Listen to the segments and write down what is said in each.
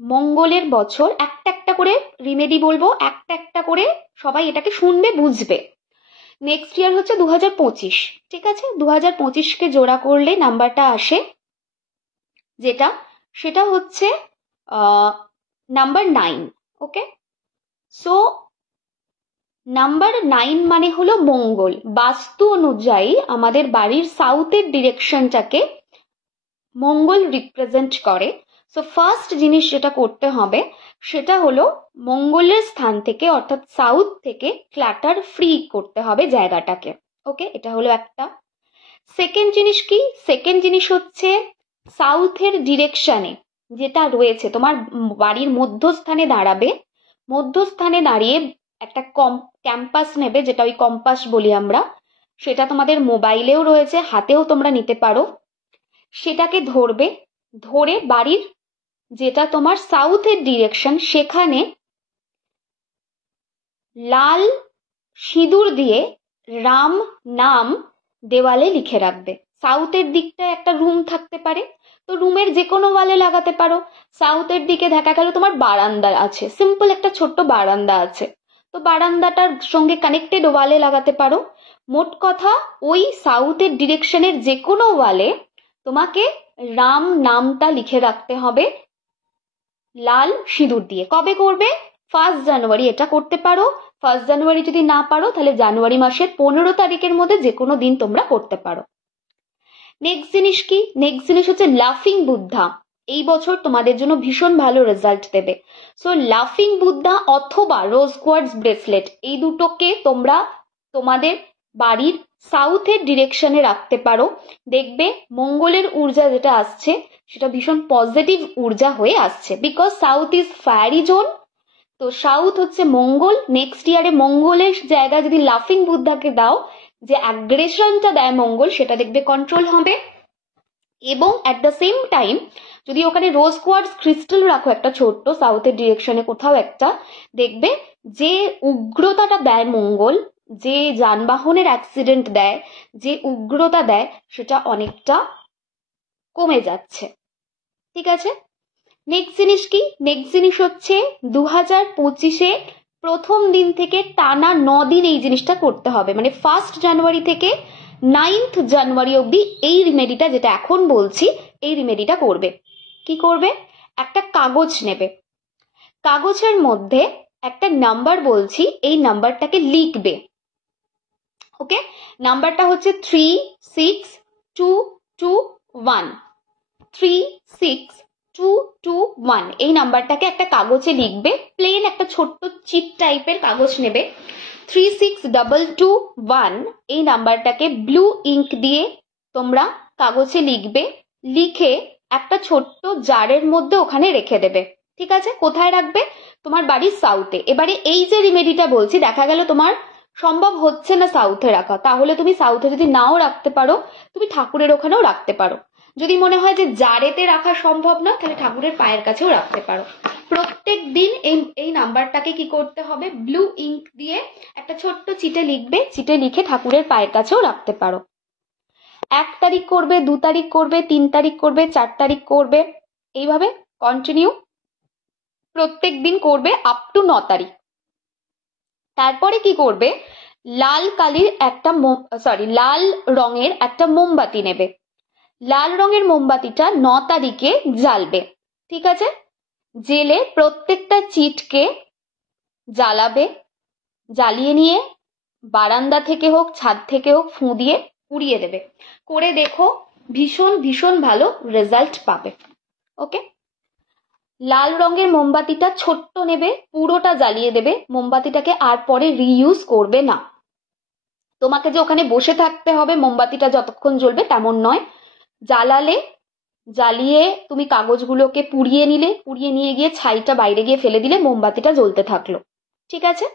মঙ্গলের বছর, একটা একটা করে রিমেডি বলবো, একটা একটা করে সবাই এটাকে শুনবে, বুঝবে। নেক্সট ইয়ার হচ্ছে 2025, ঠিক আছে? 2025কে জোড়া করলে নাম্বারটা আসে যেটা, সেটা হচ্ছে নাম্বার 9। ওকে, সো নাম্বার 9 মানে হলো মঙ্গল। বাস্তু অনুযায়ী আমাদের বাড়ির সাউথের ডিরেকশনটাকে মঙ্গল রিপ্রেজেন্ট করে। সো ফার্স্ট জিনিস যেটা করতে হবে সেটা হলো মঙ্গলের স্থান থেকে অর্থাৎ সাউথ থেকে ক্লাটার ফ্রি করতে হবে জায়গাটাকে। ওকে, এটা হলো একটা। সেকেন্ড জিনিস কি? সেকেন্ড জিনিস হচ্ছে সাউথের ডিরেকশনে যেটা রয়েছে, তোমার বাড়ির মধ্যস্থানে দাঁড়াবে। মধ্যস্থানে দাঁড়িয়ে একটা ক্যাম্পাস নেবে, যেটা ওই কম্পাস বলি আমরা। সেটা তোমাদের মোবাইলেও রয়েছে, হাতেও তোমরা নিতে পারো। সেটাকে ধরবে, ধরে বাড়ির যেটা তোমার সাউথের ডিরেকশন সেখানে লাল সিঁদুর দিয়ে রাম নাম দেওয়ালে লিখে রাখবে। সাউথের দিকটায় একটা রুম থাকতে পারে, তো রুমের যে কোনো ওয়ালে লাগাতে পারো। সাউথের দিকে দেখা গেল তোমার বারান্দা আছে, সিম্পল একটা ছোট্ট বারান্দা আছে, তো বারান্দাটার সঙ্গে কানেক্টেড ওয়ালে লাগাতে পারো। মোট কথা ওই সাউথের ডিরেকশনের যে কোনো ওয়ালে তোমাকে রাম নামটা লিখে রাখতে হবে লাল সিঁদুর দিয়ে। কবে করবে? 1 জানুয়ারি এটা করতে পারো। 1 জানুয়ারি যদি না পারো তাহলে জানুয়ারি মাসের 15 তারিখের মধ্যে যে কোনো দিন তোমরা করতে পারো। নেক্সট জিনিস কি? নেক্সট জিনিস হচ্ছে লাফিং বুদ্ধা। এই বছর তোমাদের জন্য ভীষণ ভালো রেজাল্ট দেবে। সো লাফিং বুদ্ধা অথবা রোজ কোয়ার্টজ ব্রেসলেট, এই দুটোকে তোমরা তোমাদের বাড়ির সাউথের ডিরেকশনে রাখতে পারো। দেখবে মঙ্গলের ঊর্জা যেটা আসছে সেটা ভীষণ পজিটিভ ঊর্জা হয়ে আসছে, because sought is fiery zone. তো সাউথ হচ্ছে মঙ্গল। নেক্সট ইয়ারে মঙ্গলের জায়গায় যদি লাফিং বুদ্ধাকে দাও, যে অ্যাগ্রেশনটা দেয় মঙ্গল সেটা দেখবে কন্ট্রোল হবে। এবং অ্যাট দ্য সেম টাইম যদি ওখানে রোজ কোয়ার্টজ ক্রিস্টাল রাখো একটা ছোট্ট সাউথের ডিরেকশনে কোথাও একটা, দেখবে যে উগ্রতাটা দেয় মঙ্গল, যে যানবাহনের অ্যাক্সিডেন্ট দেয়, যে উগ্রতা দেয়, সেটা অনেকটা কমে যাচ্ছে। ঠিক আছে? নেক্সট জিনিস কি? নেক্সট জিনিস হচ্ছে 2025-এ প্রথম দিন থেকে টানা 9 দিন এই জিনিসটা করতে হবে, মানে 1 জানুয়ারি থেকে 9 জানুয়ারি অবধি এই রিমেডিটা যেটা এখন বলছি এই রিমেডিটা করবে। কি করবে? একটা কাগজ নেবে, কাগজের মধ্যে একটা নাম্বার বলছি, এই নাম্বারটাকে লিখবে। ওকে, নাম্বারটা হচ্ছে 36221, 36221। এই নাম্বারটাকে একটা কাগজে লিখবে, প্লেন একটা ছোট্ট চিট টাইপের কাগজ নেবে। 36221 এই নাম্বারটাকে ব্লু ইঙ্ক দিয়ে তোমরা কাগজে লিখবে, লিখে একটা ছোট্ট জারের মধ্যে ওখানে রেখে দেবে। ঠিক আছে? কোথায় রাখবে? তোমার বাড়ির সাউথে। এবারে এই যে রিমেডিটা বলছি, দেখা গেল তোমার সম্ভব হচ্ছে না সাউথে রাখা, তাহলে তুমি সাউথে যদি নাও রাখতে পারো, তুমি ঠাকুরের ওখানেও রাখতে পারো। যদি মনে হয় যে জারেতে রাখা সম্ভব না, তাহলে ঠাকুরের পায়ের কাছেও রাখতে পারো। প্রত্যেক দিন এই নাম্বারটাকে কি করতে হবে? ব্লু ইঙ্ক দিয়ে একটা ছোট্ট চিটে লিখবে, চিটে লিখে ঠাকুরের পায়ের কাছেও রাখতে পারো। 1 তারিখ করবে, 2 তারিখ করবে, 3 তারিখ করবে, 4 তারিখ করবে, এইভাবে কন্টিনিউ প্রত্যেক দিন করবে আপ টু 9 তারিখ। তারপরে কি করবে? লাল রঙের একটা মোমবাতি নেবে। লাল রঙের মোমবাতিটা 9 তারিখে জ্বালবে। ঠিক আছে? জেলে প্রত্যেকটা চিটকে জ্বালাবে, জ্বালিয়ে নিয়ে বারান্দা থেকে হোক ছাদ থেকে হোক ফুঁ দিয়ে উড়িয়ে দেবে। করে দেখো, ভীষণ ভীষণ ভালো রেজাল্ট পাবে। ওকে, লাল রঙের মোমবাতিটা ছোট্ট নেবে, পুরোটা জ্বালিয়ে দেবে। মোমবাতিটাকে আর পরে রিইউজ করবে না। তোমাকে যে ওখানে বসে থাকতে হবে মোমবাতিটা যতক্ষণ জ্বলবে তেমন নয়। জ্বালিয়ে তুমি কাগজগুলোকে পুড়িয়ে নিলে, পুড়িয়ে নিয়ে গিয়ে ছাইটা বাইরে গিয়ে ফেলে দিলে, মোমবাতিটা জ্বলতে থাকলো। ঠিক আছে?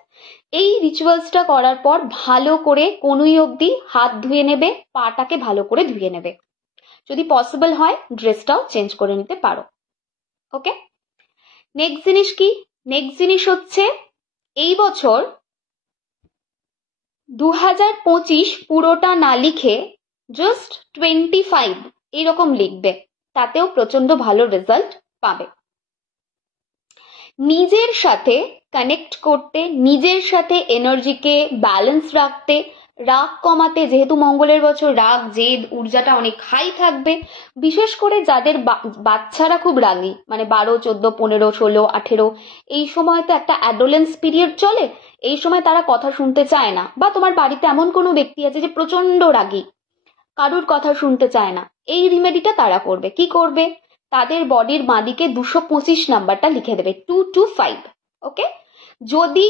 এই রিচুয়ালসটা করার পর ভালো করে কনুই অবধি হাত ধুয়ে নেবে, পাটাকে ভালো করে ধুয়ে নেবে। যদি পসিবল হয় ড্রেসটাও চেঞ্জ করে নিতে পারো। ওকে, নেক্সট জিনিস কি? নেক্সট জিনিস হচ্ছে এই বছর 2025 পুরোটা না লিখে জাস্ট 25 এইরকম লিখবে, তাতেও প্রচন্ড ভালো রেজাল্ট পাবে। নিজের সাথে কানেক্ট করতে, নিজের সাথে এনার্জিকে ব্যালেন্স রাখতে, রাগ কমাতে, যেহেতু মঙ্গলের বছর রাগ জেদ ঊর্জাটা অনেক হাই থাকবে, বিশেষ করে যাদের বাচ্চারা খুব রাগী, মানে 12, 14, 15, 16, 18 এই সময় তো একটা অ্যাডোলেন্স পিরিয়ড চলে, এই সময় তারা কথা শুনতে চায় না, বা তোমার বাড়িতে এমন কোনো ব্যক্তি আছে যে প্রচন্ড রাগী, কারুর কথা শুনতে চায় না, এই রিমেডিটা তারা করবে। কি করবে? তাদের বডির বাঁদিকে 225 নাম্বারটা লিখে দেবে, 225। ওকে, যদি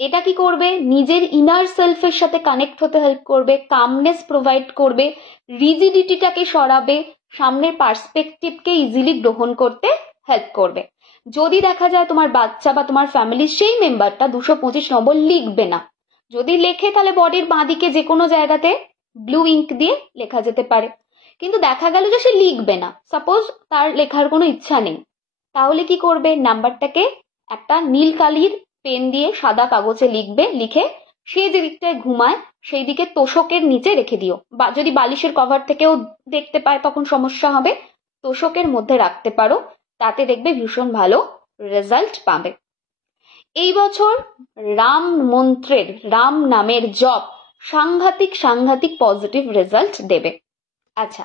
এটা কি করবে, নিজের ইনার সেলফের সাথে কানেক্ট হতে হেল্প করবে, কামনেস প্রোভাইড করবে, রিজিডিটিটাকে সরাবে, সামনের পার্সপেক্টিভকে ইজিলি গ্রহণ করতে হেল্প করবে। যদি দেখা যায় তোমার বাচ্চা বা তোমার ফ্যামিলির সেই মেম্বারটা 225 নম্বর লিখবে না, যদি লেখে তাহলে বডির বাঁদিকে যে কোনো জায়গাতে ব্লু ইঙ্ক দিয়ে লেখা যেতে পারে। কিন্তু দেখা গেল যে সে লিখবে না, সাপোজ তার লেখার কোনো ইচ্ছা নেই, তাহলে কি করবে, নাম্বারটাকে একটা নীল কালির পেন দিয়ে সাদা কাগজে লিখবে, লিখে সে যে দিকটায় ঘুমায় সেই দিকে তোষকের নিচে রেখে দিও, বা যদি বালিশের কভার থেকেও দেখতে পায় তখন সমস্যা হবে, তোষকের মধ্যে রাখতে পারো, তাতে দেখবে ভীষণ ভালো রেজাল্ট পাবে। এই বছর রাম মন্ত্রের, রাম নামের জপ সাংঘাতিক সাংঘাতিক পজিটিভ রেজাল্ট দেবে। আচ্ছা,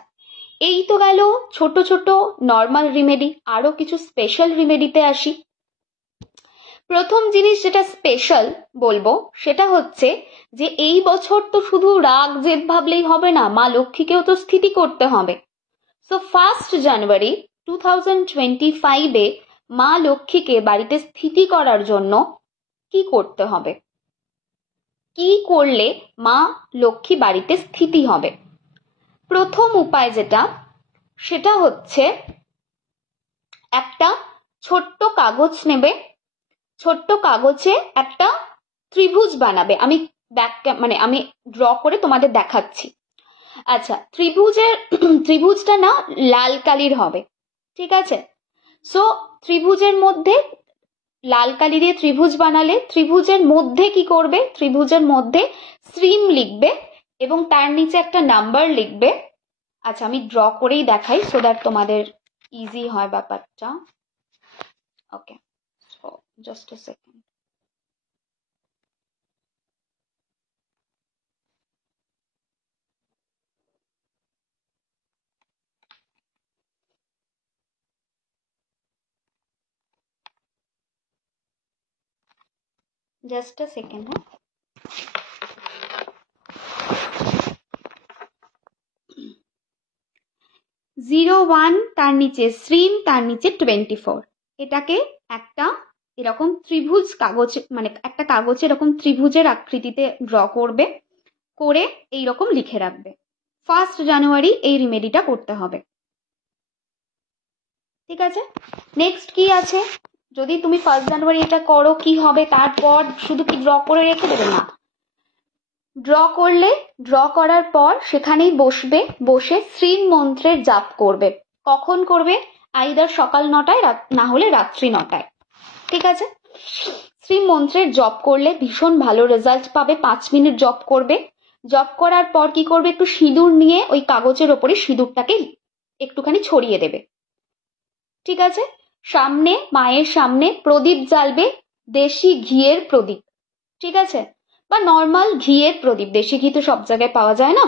এই তো গেল ছোট ছোট নর্মাল রিমেডি। আরো কিছু স্পেশাল রিমেডিতে আসি। প্রথম জিনিস যেটা স্পেশাল বলবো সেটা হচ্ছে যে এই বছর তো শুধু রাগ জেদ ভাবলেই হবে না, মা লক্ষ্মীকেও তো স্থিতি করতে হবে। সো 1 জানুয়ারি 2025-এ মা লক্ষ্মীকে বাড়িতে স্থিতি করার জন্য কি করতে হবে, কি করলে মা লক্ষ্মী বাড়িতে স্থিতি হবে? প্রথম উপায় যেটা, সেটা হচ্ছে একটা ছোট্ট কাগজ নেবে, ছোট্ট কাগজে একটা ত্রিভুজ বানাবে। আমি আমি ড্র করে তোমাদের দেখাচ্ছি। আচ্ছা, ত্রিভুজটা না লাল কালির হবে, ঠিক আছে? সো ত্রিভুজের মধ্যে লাল কালি দিয়ে ত্রিভুজ বানালে ত্রিভুজের মধ্যে কি করবে, ত্রিভুজের মধ্যে শ্রীম লিখবে এবং তার নিচে একটা নাম্বার লিখবে। আচ্ছা, আমি ড্র করেই দেখাই সো দ্যাট তোমাদের ইজি হয় ব্যাপারটা। Okay, so just a second. Just a second. হ্যাঁ, 01 তার নিচে শ্রীম, তার নিচে 24। এটাকে একটা এরকম ত্রিভুজ কাগজ, মানে একটা কাগজে এরকম ত্রিভুজের আকৃতিতে ড্র করবে, করে এইরকম লিখে রাখবে। 1 জানুয়ারি এই রিমেডিটা করতে হবে, ঠিক আছে? নেক্সট কি আছে, যদি তুমি 1 জানুয়ারি এটা করো কি হবে, তারপর শুধু কি ড্র করে রেখে দেবে? না, ড্র করার পর সেখানেই বসবে, বসে শ্রীম মন্ত্রের জাপ করবে। কখন করবে? আইদার সকাল 9টায়, না হলে রাত্রি 9টায়, ঠিক আছে? শ্রীম মন্ত্রের জপ করলে ভীষণ ভালো রেজাল্ট পাবে। 5 মিনিট জপ করবে। জপ করার পর কি করবে, একটু সিঁদুর নিয়ে ওই কাগজের ওপরে সিঁদুরটাকে একটুখানি ছড়িয়ে দেবে, ঠিক আছে? সামনে, মায়ের সামনে প্রদীপ জ্বালবে, দেশি ঘিয়ের প্রদীপ, ঠিক আছে? বা নর্মাল ঘিয়ের প্রদীপ, দেশি ঘি তো সব জায়গায় পাওয়া যায় না,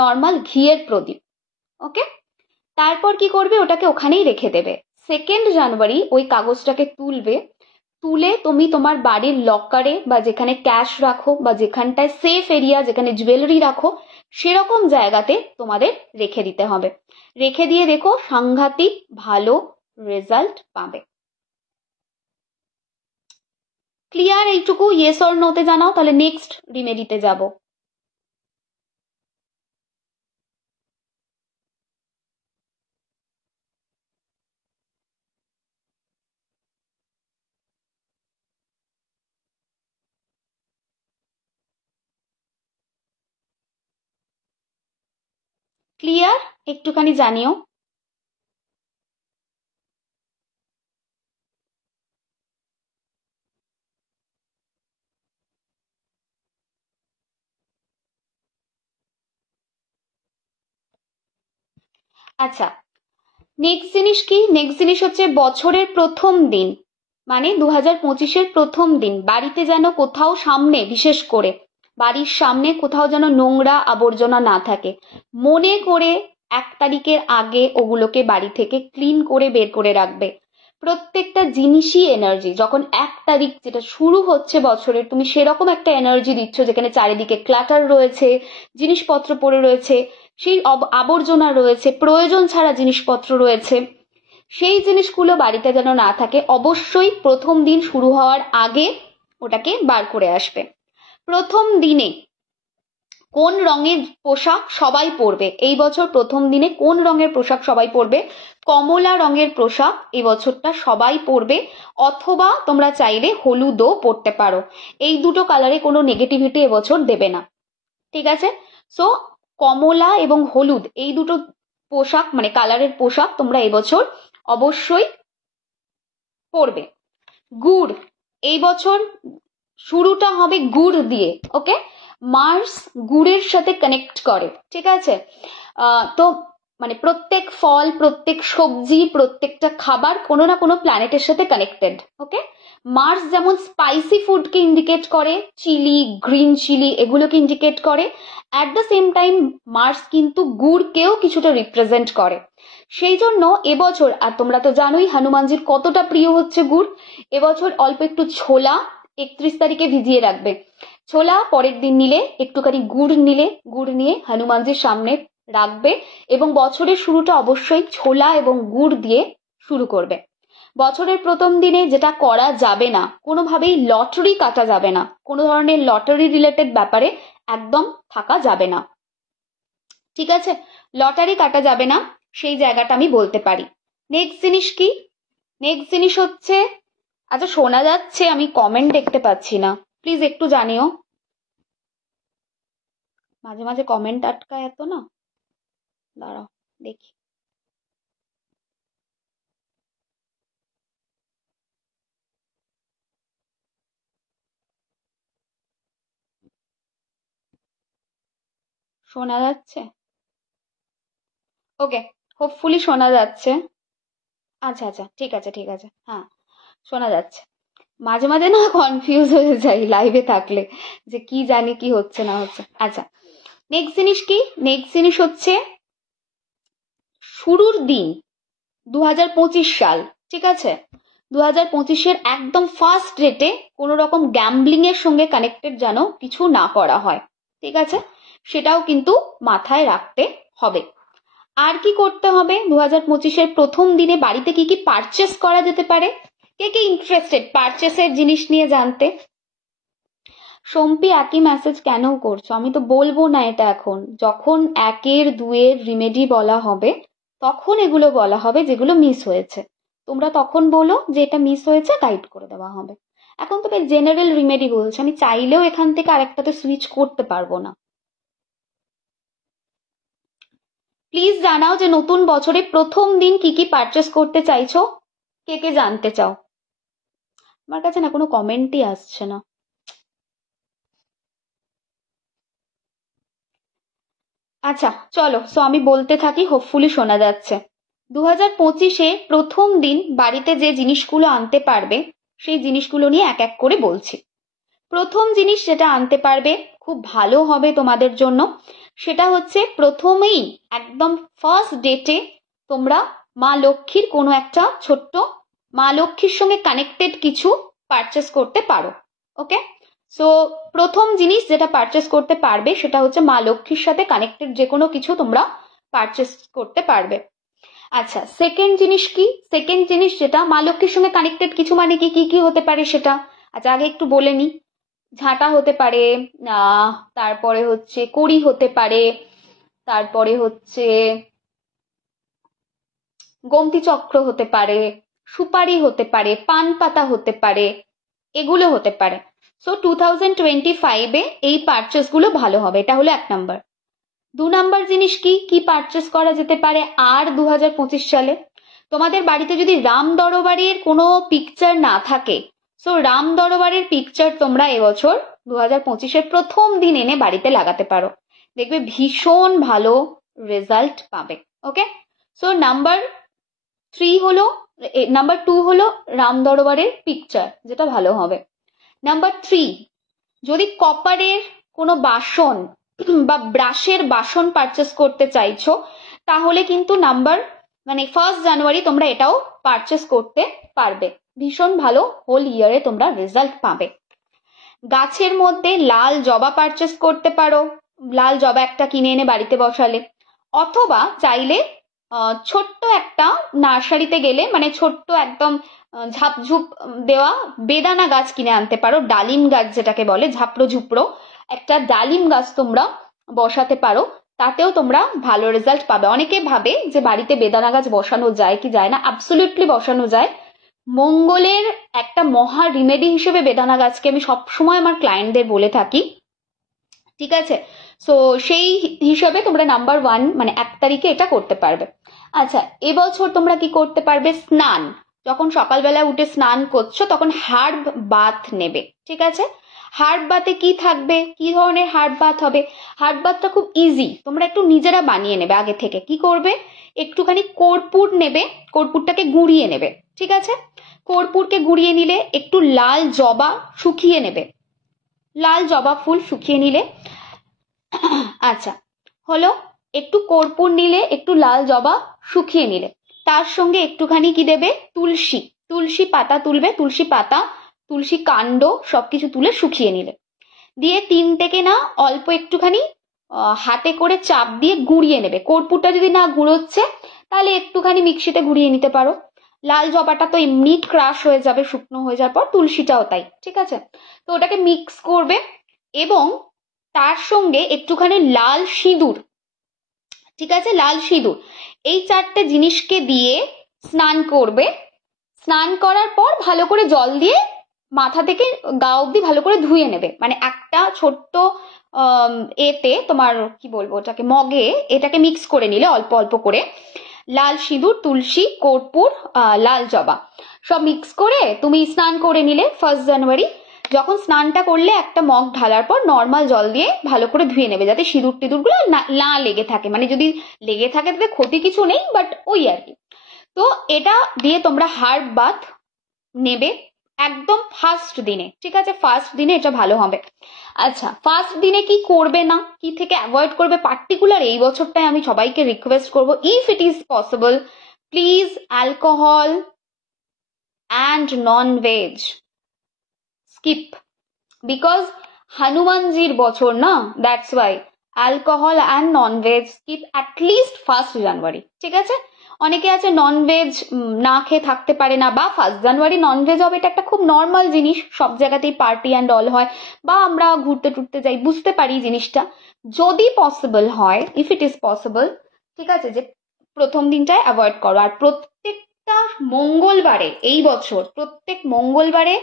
নর্মাল ঘিয়ের প্রদীপ। ওকে, তারপর কি করবে, ওটাকে ওখানেই রেখে দেবে। 2 জানুয়ারি ওই কাগজটাকে তুলবে, তুলে তুমি তোমার বাড়ির লকারে বা যেখানে ক্যাশ রাখো বা যেখানটায় সেফ এরিয়া, যেখানে জুয়েলারি রাখো, সেরকম জায়গাতে তোমাদের রেখে দিতে হবে। রেখে দিয়ে দেখো সাংঘাতিক ভালো রেজাল্ট পাবে। ক্লিয়ার? এইটুকু ইয়েস অর নোতে জানাও, তাহলে নেক্সট রিমেডিতে যাব। ক্লিয়ার? একটুখানি জানিও। আচ্ছা, নেক্সট জিনিস কি? নেক্সট জিনিস হচ্ছে বছরের প্রথম দিন, মানে 2025-এর প্রথম দিন বাড়িতে যেন কোথাও সামনে, বিশেষ করে বাড়ির সামনে কোথাও যেন নোংরা আবর্জনা না থাকে। মনে করে 1 তারিখের আগে ওগুলোকে বাড়ি থেকে ক্লিন করে বের করে রাখবে। প্রত্যেকটা জিনিসই এনার্জি। যখন 1 তারিখ যেটা শুরু হচ্ছে বছরের, তুমি সেরকম একটা এনার্জি দিচ্ছ যেখানে চারিদিকে ক্লাটার রয়েছে, জিনিসপত্র পড়ে রয়েছে, সেই আবর্জনা রয়েছে, প্রয়োজন ছাড়া জিনিসপত্র রয়েছে, সেই জিনিসগুলো বাড়িতে যেন না থাকে। অবশ্যই প্রথম দিন শুরু হওয়ার আগে ওটাকে বার করে আসবে। প্রথম দিনে কোন রঙের পোশাক সবাই পরবে? এই বছর প্রথম দিনে কোন রঙের পোশাক সবাই পরবে? কমলা রঙের পোশাক এই বছরটা সবাই পরবে, অথবা তোমরা চাইলে হলুদও পরতে পারো। এই দুটো কালারে কোনো নেগেটিভিটি এবছর দেবে না, ঠিক আছে? সো কমলা এবং হলুদ এই দুটো পোশাক, মানে কালারের পোশাক তোমরা এবছর অবশ্যই পরবে। গুড়, এই বছর শুরুটা হবে গুড় দিয়ে, ওকে? মার্স গুড়ের সাথে কানেক্ট করে, ঠিক আছে? তো মানে প্রত্যেক ফল, প্রত্যেক সবজি, প্রত্যেকটা খাবার কোনো না কোনো প্ল্যানেটের সাথে কানেক্টেড, ওকে? মার্স যেমন স্পাইসি ফুডকে ইন্ডিকেট করে, চিলি, গ্রিন চিলি এগুলোকে ইন্ডিকেট করে, at the same time Mars কিন্তু গুড়কেও কিছুটা রিপ্রেজেন্ট করে। সেই জন্য এবছর, আর তোমরা তো জানোই হনুমানজির কতটা প্রিয় হচ্ছে গুড়, এবছর অল্প একটু ছোলা 31 তারিখে ভিজিয়ে রাখবে। ছোলা পরের দিন নিলে, একটুখানি গুড় নিলে, গুড় নিয়ে হনুমানজির সামনে রাখবে এবং বছরের শুরুটা অবশ্যই ছোলা এবং গুড় দিয়ে শুরু করবে। বছরের প্রথম দিনে যেটা করা যাবে না, কোনোভাবেই লটারি কাটা যাবে না, কোনো ধরনের লটারি রিলেটেড ব্যাপারে একদম থাকা যাবে না, ঠিক আছে? লটারি কাটা যাবে না, সেই জায়গাটা আমি বলতে পারি। নেক্সট জিনিস কি? নেক্সট জিনিস হচ্ছে, আচ্ছা শোনা যাচ্ছে, আমি কমেন্ট দেখতে পাচ্ছি না, প্লিজ একটু জানিও। মাঝে মাঝে কমেন্ট আটকায় এত না, দাঁড়াও দেখি। শোনা যাচ্ছে? ওকে, হোপফুলি শোনা যাচ্ছে। আচ্ছা আচ্ছা, ঠিক আছে ঠিক আছে, হ্যাঁ শোনা যাচ্ছে। মাঝে মাঝে না কনফিউজ হয়ে যাই লাইভে থাকলে, যে কি জানি কি হচ্ছে না হচ্ছে। আচ্ছা, নেক্সট জিনিস কি? নেক্সট জিনিস হচ্ছে শুরুর দিন 2025 সাল, ঠিক আছে? 2025-এর একদম ফার্স্ট ডেটে কোনো রকম গ্যাম্বলিং এর সঙ্গে কানেক্টেড যেন কিছু না করা হয়, ঠিক আছে? সেটাও কিন্তু মাথায় রাখতে হবে। আর কি করতে হবে? 2025-এর প্রথম দিনে বাড়িতে কি কি পারচেস করা যেতে পারে? কে কে ইন্টারেস্টেড পারচেসের জিনিস নিয়ে জানতে? সম্পি একই মেসেজ কেন করছো? আমি তো বলবো না এটা এখন, যখন 1-এর 2-এর রিমেডি বলা হবে তখন এগুলো বলা হবে যেগুলো মিস হয়েছে। তোমরা তখন বলো যে এটা মিস হয়েছে, গাইড করে দেওয়া হবে। এখন তোকে জেনারেল রিমেডি বলছে, আমি চাইলেও এখান থেকে আরেকটাতে সুইচ করতে পারবো না। প্লিজ জানাও যে নতুন বছরে প্রথম দিন কি কি পারচেস করতে চাইছো, কে কে জানতে চাও? আমার কাছে না কোনো কমেন্টই আসছে না। আচ্ছা চলো, সো আমি বলতে থাকি, হোপফুলি শোনা যাচ্ছে। 2025-এ প্রথম দিন বাড়িতে যে জিনিসগুলো আনতে পারবে সেই জিনিসগুলো নিয়ে এক এক করে বলছি। প্রথম জিনিস যেটা আনতে পারবে, খুব ভালো হবে তোমাদের জন্য, সেটা হচ্ছে প্রথমেই একদম ফার্স্ট ডেটে তোমরা মা লক্ষ্মীর কোনো একটা ছোট্ট, মা লক্ষ্মীর সঙ্গে কানেক্টেড কিছু পারচেস করতে পারো, ওকে? সো প্রথম জিনিস যেটা পারচেস করতে পারবে সেটা হচ্ছে মা লক্ষ্মীর সাথে কানেক্টেড যে কোনো কিছু তোমরা পারচেস করতে পারবে। আচ্ছা, সেকেন্ড জিনিস কি? সেকেন্ড জিনিস যেটা মা লক্ষ্মীর সঙ্গে কানেক্টেড কিছু মানে কি কি কি হতে পারে সেটা আচ্ছা আগে একটু বলে নি। ঝাঁটা হতে পারে, তারপরে হচ্ছে কড়ি হতে পারে, তারপরে হচ্ছে গোমতী চক্র হতে পারে, সুপারি হতে পারে, পান পাতা হতে পারে, এগুলো হতে পারে। সো 2025-এ এই পারচেস গুলো ভালো হবে, এটা হলো 1 নাম্বার। 2 নাম্বার জিনিস কি কি পারচেস করা যেতে পারে আর 2025 সালে? তোমাদের বাড়িতে যদি রাম দরবারের কোনো পিকচার না থাকে, সো রাম দরবারের পিকচার তোমরা এবছর 2025-এর প্রথম দিন এনে বাড়িতে লাগাতে পারো, দেখবে ভীষণ ভালো রেজাল্ট পাবে, ওকে? সো নাম্বার 3 হলো নাম্বার 2 হলো রাম দরবারের পিকচার, যেটা ভালো হবে। নাম্বার 3, যদি কপারের কোনো বাসন বা ব্রাশের বাসন পারচেস করতে চাইছো, তাহলে কিন্তু মানে 1 জানুয়ারি তোমরা এটাও পারচেস করতে পারবে। ভীষণ ভালো, হোল ইয়ারে তোমরা রেজাল্ট পাবে। গাছের মধ্যে লাল জবা পারচেস করতে পারো, লাল জবা একটা কিনে এনে বাড়িতে বসালে, অথবা চাইলে ছোট্ট একটা নার্সারিতে গেলে, মানে ছোট্ট একদম ঝাপঝুপ দেওয়া বেদানা গাছ কিনে আনতে পারো, ডালিম গাছ যেটাকে বলে, ঝাপড়ো ঝুপড়ো একটা ডালিম গাছ তোমরা বসাতে পারো, তাতেও তোমরা ভালো রেজাল্ট পাবে। অনেকে ভাবে যে বাড়িতে বেদানা গাছ বসানো যায় কি যায় না, অ্যাবসলিউটলি বসানো যায়। মঙ্গলের একটা মহা রিমেডি হিসেবে বেদানা গাছকে আমি সবসময় আমার ক্লায়েন্টদের বলে থাকি, ঠিক আছে? সো সেই হিসাবে তোমরা নাম্বার 1 মানে 1 তারিখে এটা করতে পারবে। আচ্ছা, এবছর তোমরা কি করতে পারবে? স্নান, যখন সকালবেলা উঠে স্নান করছো তখন হার্ব বাথ নেবে, ঠিক আছে? হার্ব বাথে কি থাকবে, কি ধরনের হার্ব বাথ হবে? হার্ব বাথটা খুব ইজি, তোমরা একটু নিজেরা বানিয়ে নেবে আগে থেকে। কি করবে? একটুখানি কর্পূর নেবে, কর্পূরটাকে গুঁড়িয়ে নেবে, ঠিক আছে? কর্পূরকে গুঁড়িয়ে নিলে, একটু লাল জবা শুকিয়ে নেবে, লাল জবা ফুল শুকিয়ে নিলে, আচ্ছা হলো, একটু কর্পূর নিলে, একটু লাল জবা শুকিয়ে নিলে, তার সঙ্গে একটুখানি কি দেবে? তুলসী, তুলসী পাতা তুলবে, তুলসী পাতা, তুলসী কাণ্ড সবকিছু তুলে শুকিয়ে নিলে, দিয়ে 3 থেকে না অল্প একটুখানি হাতে করে চাপ দিয়ে গুঁড়িয়ে নেবে। কর্পূরটা যদি না গুঁড়োচ্ছে তাহলে একটুখানি মিক্সিতে গুঁড়িয়ে নিতে পারো। লাল জবাটা তো এমনি ক্রাশ হয়ে যাবে শুকনো হয়ে যাওয়ার পর, তুলসীটাও তাই, ঠিক আছে? তো ওটাকে মিক্স করবে এবং তার সঙ্গে একটুখানি লাল সিঁদুর, ঠিক আছে? লাল সিঁদুর, এই 4টে জিনিসকে দিয়ে স্নান করবে। স্নান করার পর ভালো করে জল দিয়ে মাথা থেকে গা অব্দি ভালো করে ধুয়ে নেবে, মানে একটা ছোট্ট এতে তোমার কি বলবো ওটাকে, মগে এটাকে মিক্স করে নিলে অল্প অল্প করে, লাল সিঁদুর, তুলসী, কর্পূর, লাল জবা সব মিক্স করে তুমি স্নান করে নিলে 1 জানুয়ারি। যখন স্নানটা করলে একটা মগ ঢালার পর নর্মাল জল দিয়ে ভালো করে ধুয়ে নেবে, যাতে সিঁদুর টিঁদুরগুলো না লেগে থাকে, মানে যদি লেগে থাকে তাতে ক্ষতি কিছু নেই, বাট ওই আর কি। তো এটা দিয়ে তোমরা হার্ব বাথ নেবে একদম ফার্স্ট দিনে, ঠিক আছে? ফার্স্ট দিনে এটা ভালো হবে। আচ্ছা, ফার্স্ট দিনে কি করবে না, কি থেকে অ্যাভয়েড করবে, পার্টিকুলার এই বছরটায় আমি সবাইকে রিকোয়েস্ট করব, if it is possible, please alcohol and non veg skip, because হনুমানজির বছর না, that's why alcohol and non veg skip at least 1 জানুয়ারি, ঠিক আছে? অনেকে আছে নন ভেজ না খেয়ে থাকতে পারে না, বা 1 জানুয়ারি নন ভেজ হবে, এটা একটা খুব নর্মাল জিনিস, সব জায়গাতেই পার্টি অ্যান্ড অল হয়, বা আমরা ঘুরতে টুরতে যাই, বুঝতে পারি জিনিসটা। যদি পসিবল হয়, ইফ ইট ইজ পসিবল, ঠিক আছে, যে প্রথম দিনটায় অ্যাভয়েড করো। আর প্রত্যেকটা মঙ্গলবারে এই বছর, প্রত্যেক মঙ্গলবারে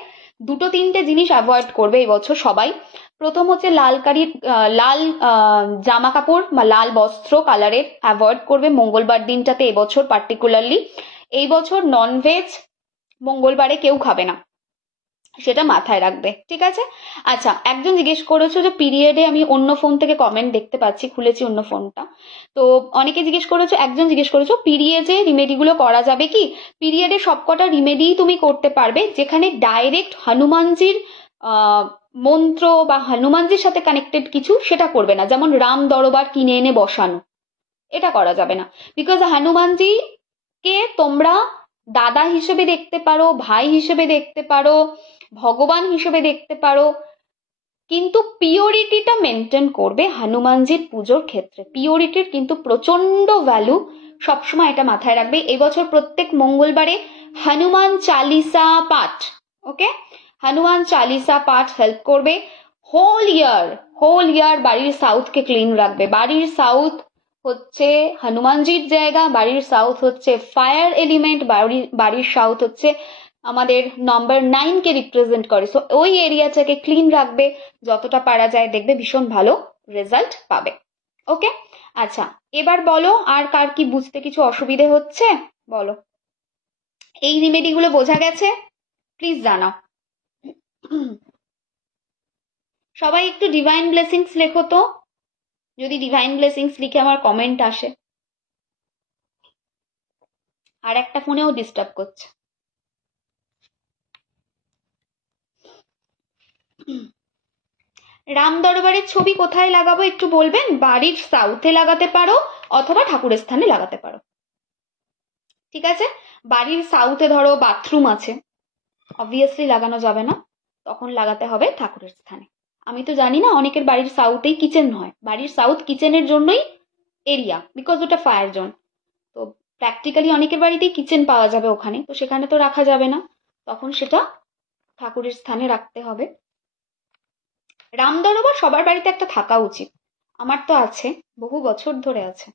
2-3টে জিনিস অ্যাভয়েড করবে এই বছর সবাই। প্রথম হচ্ছে লাল জামা কাপড় বা লাল বস্ত্র কালারের অ্যাভয়েড করবে মঙ্গলবার দিনটাতে এবছর পার্টিকুলারলি। এই বছর ননভেজ মঙ্গলবারে কেউ খাবে না, সেটা মাথায় রাখবে, ঠিক আছে? আচ্ছা, একজন জিজ্ঞেস করেছো যে পিরিয়ডে, আমি অন্য ফোন থেকে কমেন্ট দেখতে পাচ্ছি, খুলেছি অন্য ফোনটা, তো অনেকে জিজ্ঞেস করেছো, একজন জিজ্ঞেস করেছো পিরিয়ডে রিমেডিগুলো করা যাবে কি? পিরিয়ডে সবকটা রিমেডি তুমি করতে পারবে, যেখানে ডাইরেক্ট হনুমানজির মন্ত্র বা হনুমানজির সাথে কানেক্টেড কিছু, সেটা করবে না। যেমন রাম দরবার কিনে এনে বসানো, এটা করা যাবে না, বিকজ হনুমানজি কে তোমরা দাদা হিসেবে দেখতে পারো, ভাই হিসেবে দেখতে পারো, ভগবান হিসেবে দেখতে পারো, কিন্তু পিওরিটিটা মেনটেন করবে হনুমানজির পুজোর ক্ষেত্রে। পিওরিটির কিন্তু প্রচন্ড ভ্যালু, সবসময় এটা মাথায় রাখবে। এবছর প্রত্যেক মঙ্গলবারে হনুমান চালিসা পাঠ, ওকে? হনুমান চালিসা পাঠ হেল্প করবে। হোল ইয়ার বাড়ির সাউথকে ক্লিন রাখবে। বাড়ির সাউথ হচ্ছে হনুমানজির জায়গা, বাড়ির সাউথ হচ্ছে ফায়ার এলিমেন্ট, বাড়ির সাউথ হচ্ছে আমাদের নাম্বার 9কে রিপ্রেজেন্ট করে। সো ওই এরিয়াটাকে ক্লিন রাখবে যতটা পারা যায়, দেখবে ভীষণ ভালো রেজাল্ট পাবে, ওকে? আচ্ছা, এবার বলো আর কার কি বুঝতে কিছু অসুবিধে হচ্ছে, বলো। এই রিমেডিগুলো বোঝা গেছে? প্লিজ জানাও। সবাই একটু ডিভাইন ব্লেসিংস লেখো তো, যদি ডিভাইন ব্লেসিংস লিখে আমার কমেন্ট আসে। আর একটা ফোনেও ডিস্টার্ব করছে। রাম দরবারের ছবি কোথায় লাগাবো একটু বলবেন? বাড়ির সাউথে লাগাতে পারো অথবা ঠাকুরের স্থানে লাগাতে পারো। ঠিক আছে, বাড়ির সাউথে ধরো বাথরুম আছে, অবভিয়াসলি লাগানো যাবে না, তখন লাগাতে হবে ঠাকুরের স্থানে। আমি তো জানি না, অনেকের বাড়ির সাউথেই কিচেন হয়, বাড়ির সাউথ কিচেনের জন্যই এরিয়া, বিকজ ওটা ফায়ার জোন। তো প্র্যাকটিক্যালি অনেকের বাড়িতেই কিচেন পাওয়া যাবে ওখানে, তো সেখানে তো রাখা যাবে না, তখন সেটা ঠাকুরের স্থানে রাখতে হবে। রাম দরবার সবার বাড়িতে একটা থাকা উচিত, আমার তো আছে, বহু বছর ধরে আছে।